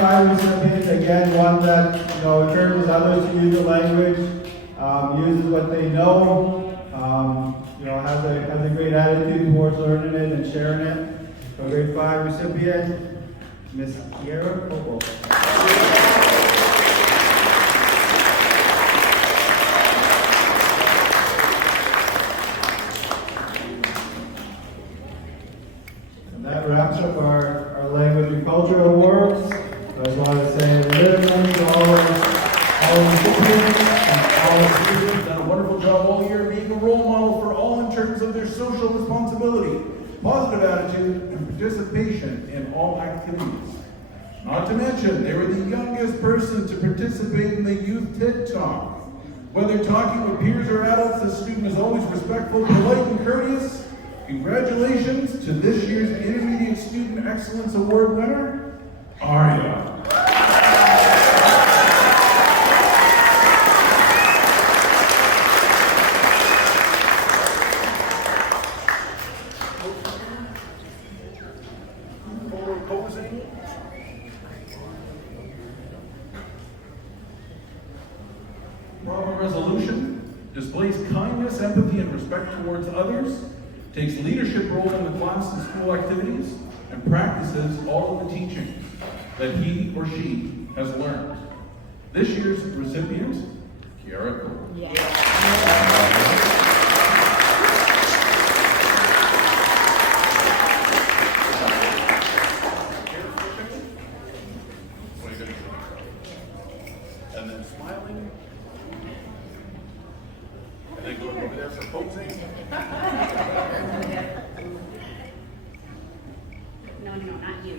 5 recipients, again, one that encourages others to use the language, uses what they know, has a great attitude towards learning it and sharing it. So grade 5 recipient, Miss Kiera Popo. And that wraps up our language and culture awards. So I just wanted to say literally to all recipients and all students, done a wonderful job all year being a role model for all in terms of their social responsibility, positive attitude, and participation in all activities. Not to mention, they were the youngest person to participate in the Youth TED Talk. Whether talking with peers or adults, the student is always respectful, polite, and courteous. Congratulations to this year's Intermediate Student Excellence Award winner, Aria. Proper resolution displays kindness, empathy, and respect towards others, takes leadership role in the class and school activities, and practices all of the teachings that he or she has learned. This year's recipient, Kiara Cole. And then smiling. And then going over there for posing. No, not you.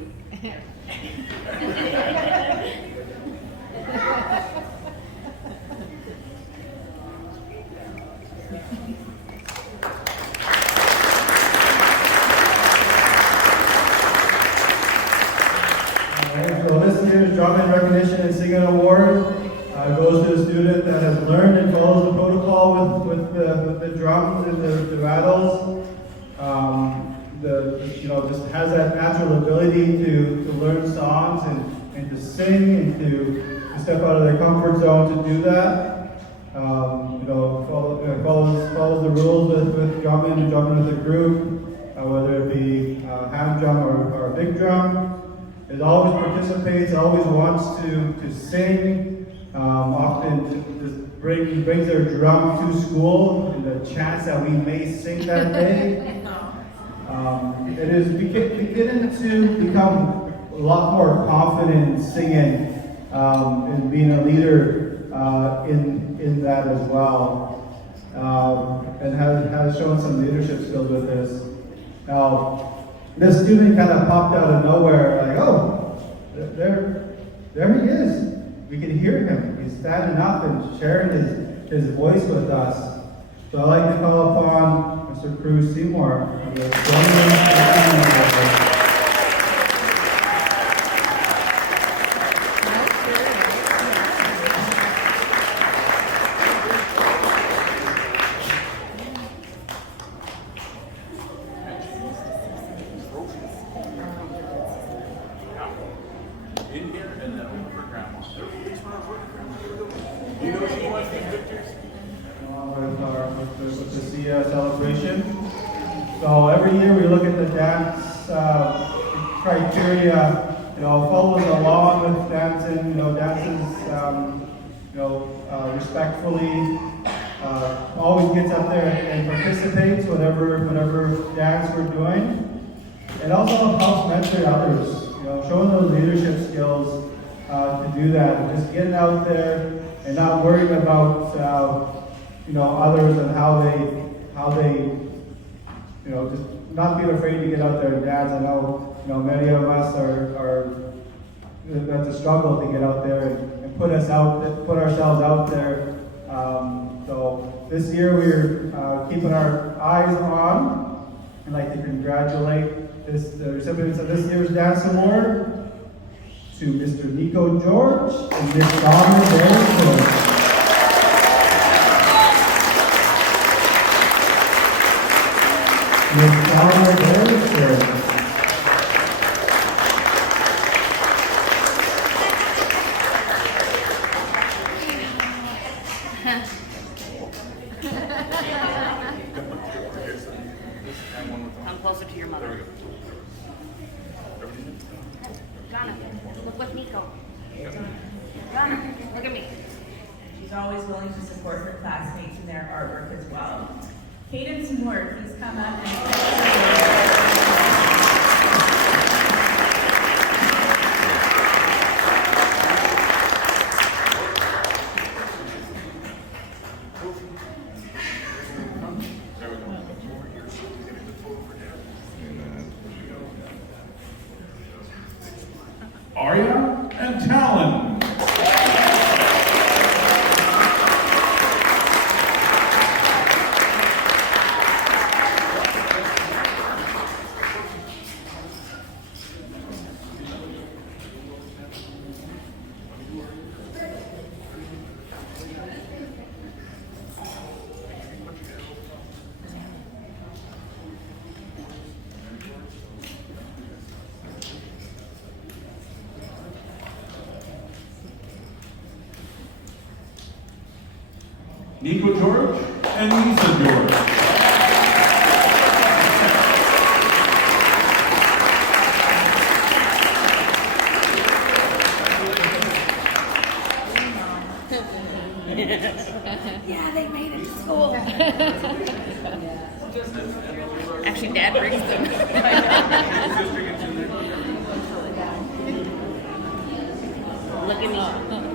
So this year's Drum and Recognition and Singing Award goes to a student that has learned and follows the protocol with the drums and the rattles. Just has that natural ability to learn songs and to sing and to step out of their comfort zone to do that. Follows the rules with drumming with a group, whether it be hand drum or a big drum. It always participates, always wants to sing, often just brings their drum to school in the chance that we may sing that day. It is beginning to become a lot more confident in singing and being a leader in that as well, and has shown some leadership skills with this. Now, this student kind of popped out of nowhere, like, oh, there he is. We can hear him. He's standing up and sharing his voice with us. So I'd like to call upon Mr. Cruz Seymour. In here and then over for grandma. You know she wants these pictures? With the SIA celebration. So every year we look at the dance criteria, follows along with dancing, dances, respectfully, always gets up there and participates whatever dance we're doing. And also helps mentor others, showing those leadership skills to do that, and just getting out there and not worrying about others and how they just not being afraid to get out there and dance. I know many of us are that's a struggle to get out there and put ourselves out there. So this year we're keeping our eyes on. I'd like to congratulate the recipients of this year's Dance Award to Mr. Nico George and Ms. Donna Barrington. Ms. Donna Barrington. Donna, look with Nico. Donna, look at me. She's always willing to support her classmates in their artwork as well. Cadence Moore, please come up and Arya and Talon. Nico George and Lisa George. Yeah, they made it to school. Actually, Dad brings them. Look at me.